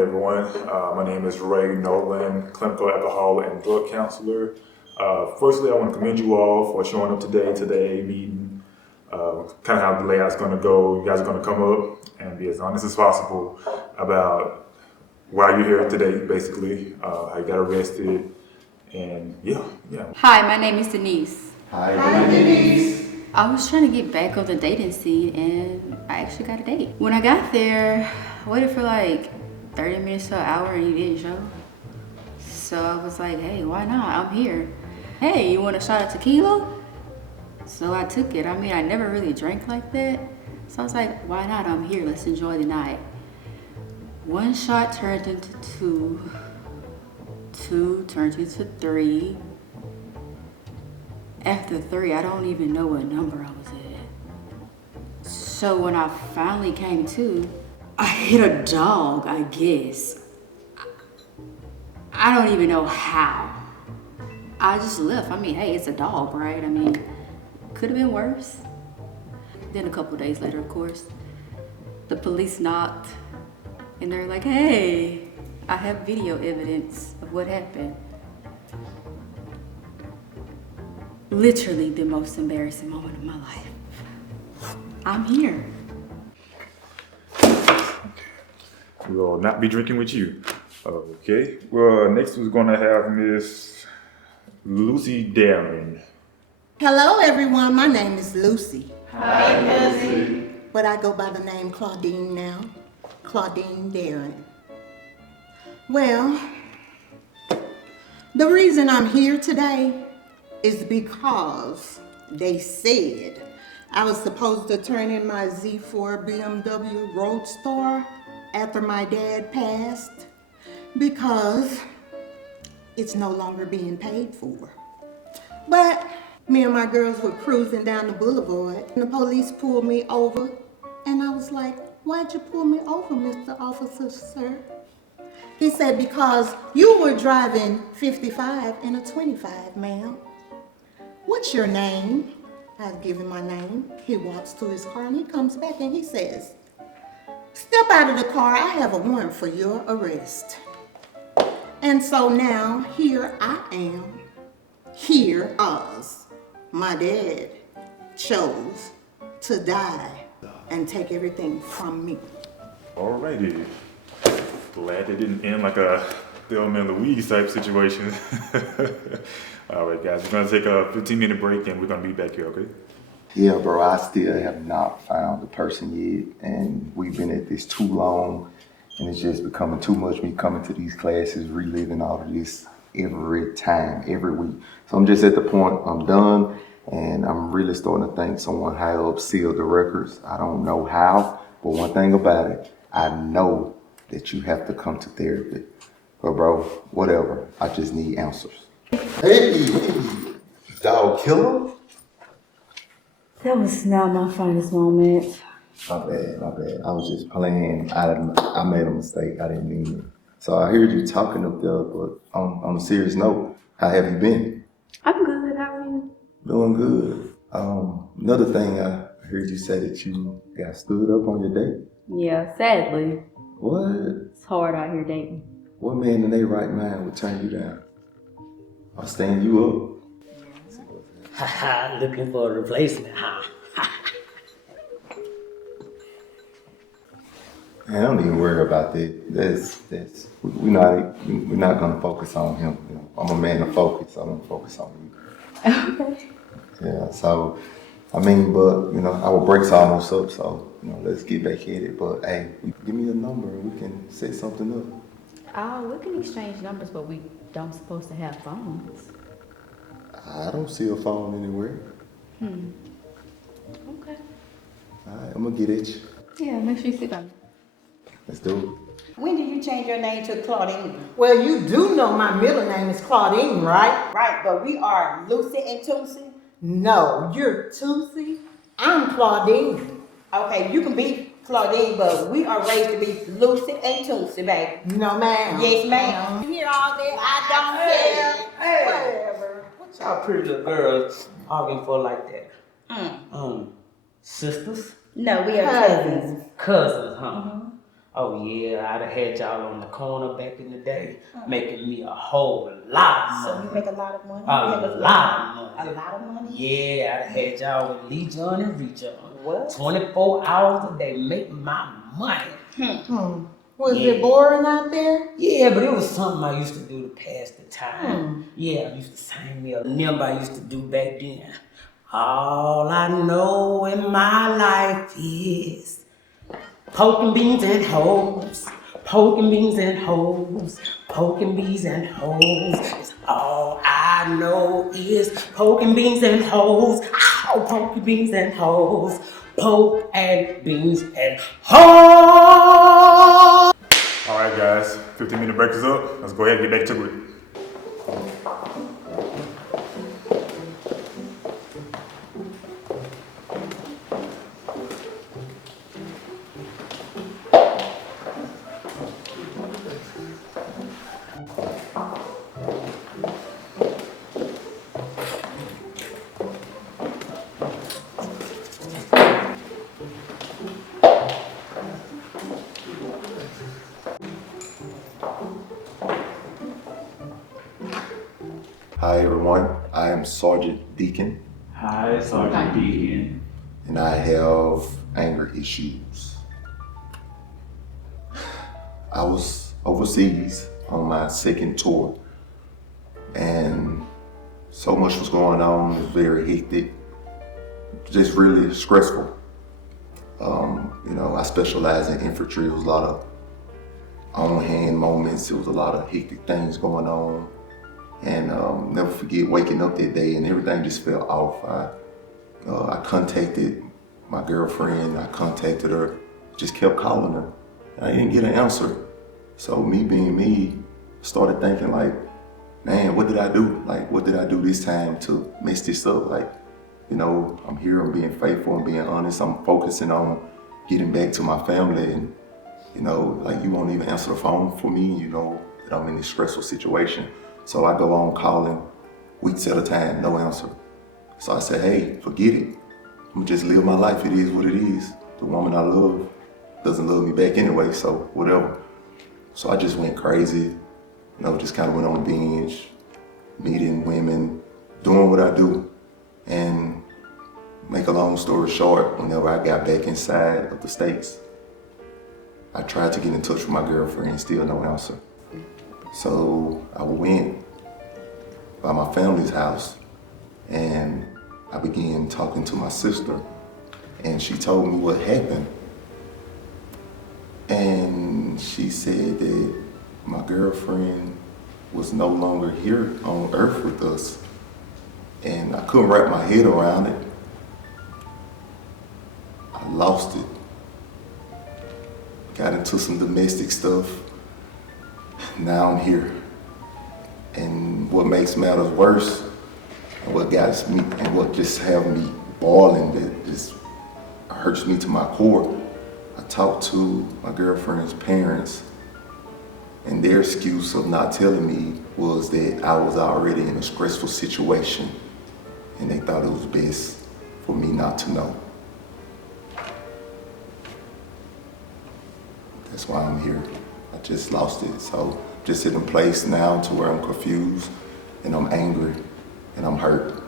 everyone. My name is Ray Nolan, clinical alcohol and drug counselor. Firstly, I want to commend you all for showing up today meeting. Kind of how the layout's going to go. You guys are going to come up and be as honest as possible about why you're here today, basically, how you got arrested, and yeah. Hi, my name is Denise. Hi, Denise. I was trying to get back on the dating scene and I actually got a date. When I got there, I waited for like 30 minutes to an hour and he didn't show. So I was like, hey, why not? I'm here. Hey, you want a shot of tequila? So I took it. I mean, I never really drank like that. So I was like, why not? I'm here. Let's enjoy the night. One shot turned into two. Two turned into three. After 3, I don't even know what number I was at. So when I finally came to, I hit a dog, I guess. I don't even know how. I just left. I mean, hey, it's a dog, right? I mean, could have been worse. Then a couple days later, of course, the police knocked and they're like, hey, I have video evidence of what happened. Literally the most embarrassing moment of my life. I'm here. We will not be drinking with you. Okay. Well, next we're going to have Miss Lucy Darren. Hello, everyone. My name is Lucy. Hi, Lucy. But I go by the name Claudine now. Claudine Darren. Well, the reason I'm here today is because they said I was supposed to turn in my Z4 BMW Roadster after my dad passed because it's no longer being paid for. But me and my girls were cruising down the boulevard and the police pulled me over and I was like, why'd you pull me over, Mr. Officer, sir? He said, because you were driving 55 in a 25, ma'am. What's your name? I give him my name. He walks to his car and he comes back and he says, step out of the car, I have a warrant for your arrest. And so now here I am, here as my dad chose to die and take everything from me. Alrighty. Glad they didn't end like a Thelma and Louise type situation. All right, guys, we're going to take a 15-minute break and we're going to be back here, okay? Yeah, bro, I still have not found the person yet, and we've been at this too long, and it's just becoming too much me coming to these classes, reliving all of this every time, every week. So I'm just at the point I'm done, and I'm really starting to think someone high up sealed the records. I don't know how, but one thing about it, I know that you have to come to therapy. But bro, whatever, I just need answers. Hey, dog killer? That was not my finest moment. My bad. I was just playing. I made a mistake. I didn't mean it. So I heard you talking up there, but on a serious note, how have you been? I'm good, how are you? Doing good. Another thing, I heard you say that you got stood up on your date. Yeah, sadly. What? It's hard out here dating. What man in their right mind would turn you down? Or stand you Haha, looking for a replacement, huh? up? Man, don't even worry about that. We're not gonna focus on him. You know, I'm a man of focus. I'm gonna focus on you. Okay. Yeah. So, I mean, but you know, our break's almost up. So, you know, let's get back at it. But hey, give me a number and we can set something up. We can exchange numbers, but we don't supposed to have phones. I don't see a phone anywhere. Okay. All right, I'm gonna get at you. Yeah, make sure you sit down. Let's do it. When did you change your name to Claudine? Well, you do know my middle name is Claudine, right? Right, but we are Lucy and Tootsie? No, you're Tootsie. I'm Claudine. Okay, you can be Claudine, but we are raised to be Lucy and Tootsie, baby. No, ma'am. Yes, ma'am. You hear all that? I don't care. Hey, Whatever. what y'all pretty little girls arguing for like that? Sisters? No, we are cousins. Cousins, huh? Oh yeah, I'd have had y'all on the corner back in the day, making me a whole lot of So money. you make a lot of money? A lot of money. A lot of money? Yeah, I'd have had y'all with Lee John and Reach on. What? 24 hours a day, make my money. Was Yeah. it boring out there? Yeah, but it was something I used to do to pass the time. Yeah, I used to sing me a limb I used to do back then. All I know in my life is poking beans and hoes, poking beans and hoes, poking beans and hoes. It's all I know is poking beans and hoes, ow, poking beans and hoes, poke and beans and hoes. All right, guys, 15-minute break is up. Let's go ahead and get back to it. Hi everyone, I am Sergeant Deacon Hi, Sergeant Deacon. and I have anger issues. I was overseas on my second tour and so much was going on, it was very hectic, just really stressful. I specialize in infantry. It was a lot of on-hand moments. It was a lot of hectic things going on. And never forget waking up that day and everything just felt off. I contacted my girlfriend, I contacted her, just kept calling her. I didn't get an answer. So me being me, started thinking like, man, what did I do? Like, what did I do this time to mess this up? Like, I'm here, I'm being faithful, I'm being honest, I'm focusing on getting back to my family and, like you won't even answer the phone for me, that I'm in this stressful situation. So I go on calling weeks at a time, no answer. So I said, hey, forget it. I'm gonna just live my life, it is what it is. The woman I love doesn't love me back anyway, so whatever. So I just went crazy, just kind of went on a binge, meeting women, doing what I do. And make a long story short, whenever I got back inside of the States, I tried to get in touch with my girlfriend, still no answer. So I went by my family's house and I began talking to my sister and she told me what happened. And she said that my girlfriend was no longer here on earth with us. And I couldn't wrap my head around it. I lost it. Got into some domestic stuff. Now I'm here. And what makes matters worse, and what got me, and what just have me boiling, that just hurts me to my core. I talked to my girlfriend's parents, and their excuse of not telling me was that I was already in a stressful situation, and they thought it was best for me not to know. That's why I'm here. I just lost it. So just in a place now to where I'm confused and I'm angry and I'm hurt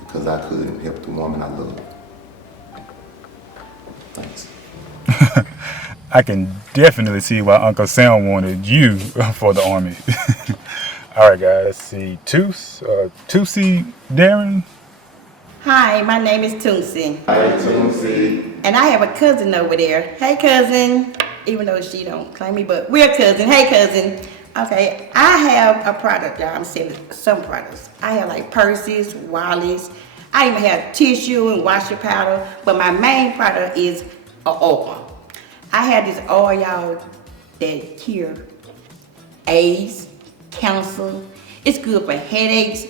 because I couldn't help the woman I love. Thanks. I can definitely see why Uncle Sam wanted you for the Army. All right, guys, let's see. Tusi Darren. Hi, my name is Toonsie. Hi, Toonsie. And I have a cousin over there. Hey, cousin. Even though she don't claim me, but we're cousin. Hey, cousin. Okay, I have a product, y'all. I'm selling some products. I have like purses, wallets. I even have tissue and washing powder. But my main product is a oil. I have this oil, y'all, that cure AIDS, cancer. It's good for headaches.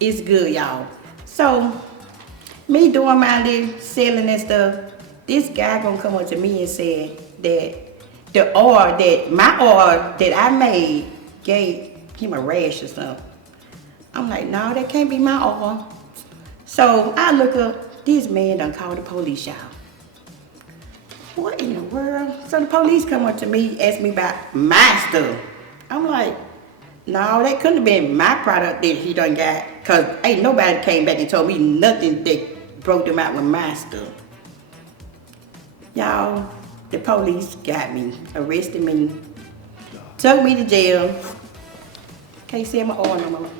It's good, y'all. So, me doing my little selling and stuff, this guy gonna come up to me and say that my oil that I made gave him a rash or something. I'm like, no, that can't be my oil. So I look up, this man done called the police, y'all. What in the world? So the police come up to me, ask me about my stuff. I'm like, no, that couldn't have been my product that he done got. Cause ain't nobody came back and told me nothing that broke them out with my stuff. Y'all, the police got me, arrested me, took me to jail. Can't see my arm no more.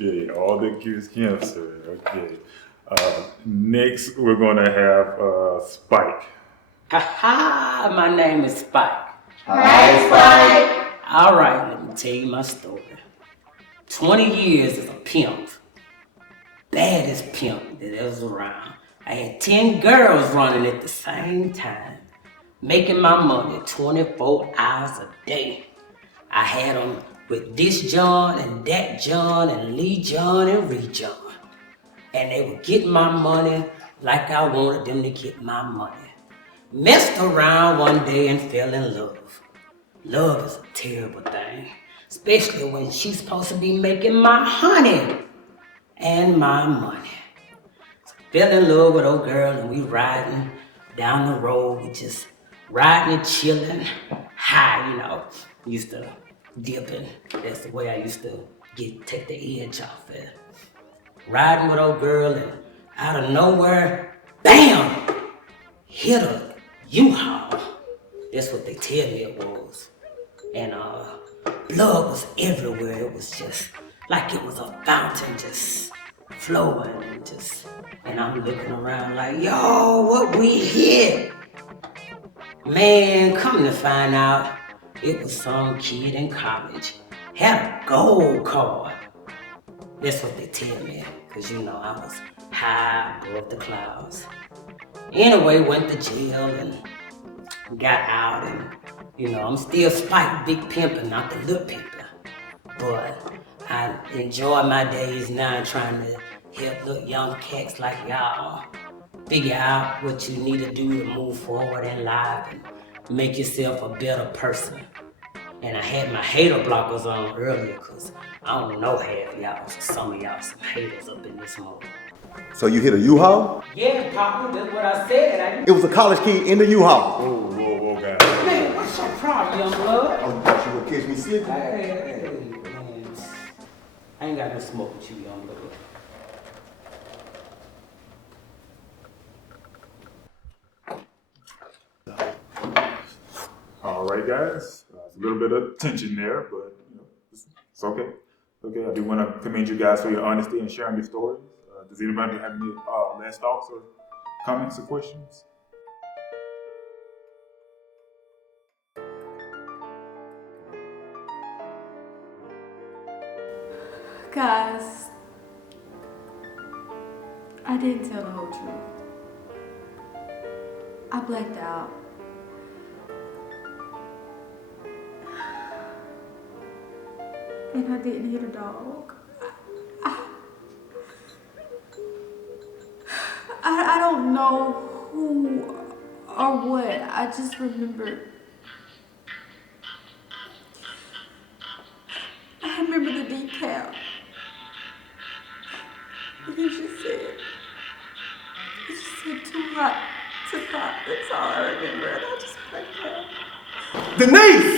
Okay, all the accused cancer. Okay. Next, we're gonna have Spike. Ha, my name is Spike. Hi, Spike. All right, let me tell you my story. 20 years as a pimp. Baddest pimp that ever was around. I had 10 girls running at the same time, making my money 24 hours a day. I had them with this John and that John and Lee John and Ree John. And they would get my money like I wanted them to get my money. Messed around one day and fell in love. Love is a terrible thing, especially when she's supposed to be making my honey and my money. So fell in love with old girl and we riding down the road, we just riding and chilling, high, you know. Used to dipping, that's the way I used to take the edge off it. Riding with old girl and out of nowhere, bam! Hit a U-Haul. That's what they tell me it was. And blood was everywhere. It was just like it was a fountain just flowing and I'm looking around like, yo, what we hit? Man, come to find out, it was some kid in college. Had a gold card. That's what they tell me, cause you know I was high above the clouds. Anyway, went to jail and got out and, you know, I'm still Spike, big pimpin', not the little pimpin'. But I enjoy my days now trying to help little young cats like y'all figure out what you need to do to move forward in life and make yourself a better person. And I had my hater blockers on earlier because I don't know half of y'all, so some of y'all some haters up in this moment. So you hit a U-Haul? Yeah, Papa, that's what I said. It was a college kid in the U-Haul. Whoa, guys. Man, what's your problem, young blood? Oh, you thought you would catch me slipping? Hey, man. I ain't got no smoke with you, young blood. All right, guys. A little bit of tension there, but you know, it's okay. Okay, I do want to commend you guys for your honesty and sharing your stories. Does anybody have any last thoughts or comments or questions? Guys, I didn't tell the whole truth. I blacked out. And I didn't hit a dog. I don't know who or what. I just remember. I remember the decal. And then she said too hot to pop. That's all I remember. And I just blacked out. Denise!